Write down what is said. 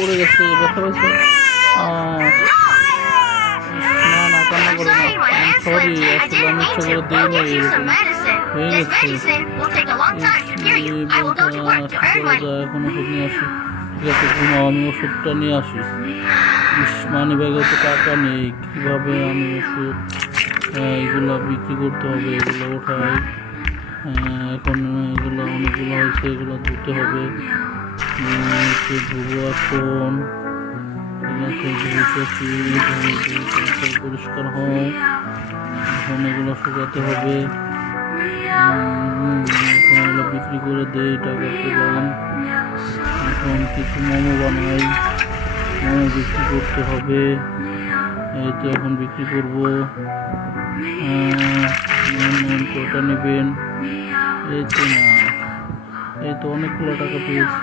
পড়ে গেছে, ব্যথা পাইছে। না না, কান্না করো না, সরি, আসলে আমি ইচ্ছা করে দিই না, এরকম হয়ে গেছে। এখন ওষুধ নিয়ে আসি। ঠিক আছে, ঘুমাও, আমি ওষুধটা নিয়ে আসি। মানি ব্যাগে তো টাকা নেই, কীভাবে আমি ওষুধ এগুলো বিক্রি করতে হবে, এগুলো ওঠাই। এখন এগুলো অনেকগুলো হয়েছে, এগুলো ধুতে হবে। ধুবো এখন। ঠিক আছে, ধুতেছি, পরিষ্কার হয়। এখন এগুলো শুকাতে হবে। এগুলো বিক্রি করে দেই, টাকা পেলাম। এখন কিছু মোমো বানাই, মোমো বিক্রি করতে হবে। এই তো এখন বিক্রি করবো। কটা নেবেন? এই তো না, এই তো অনেকগুলো টাকা পেয়েছি।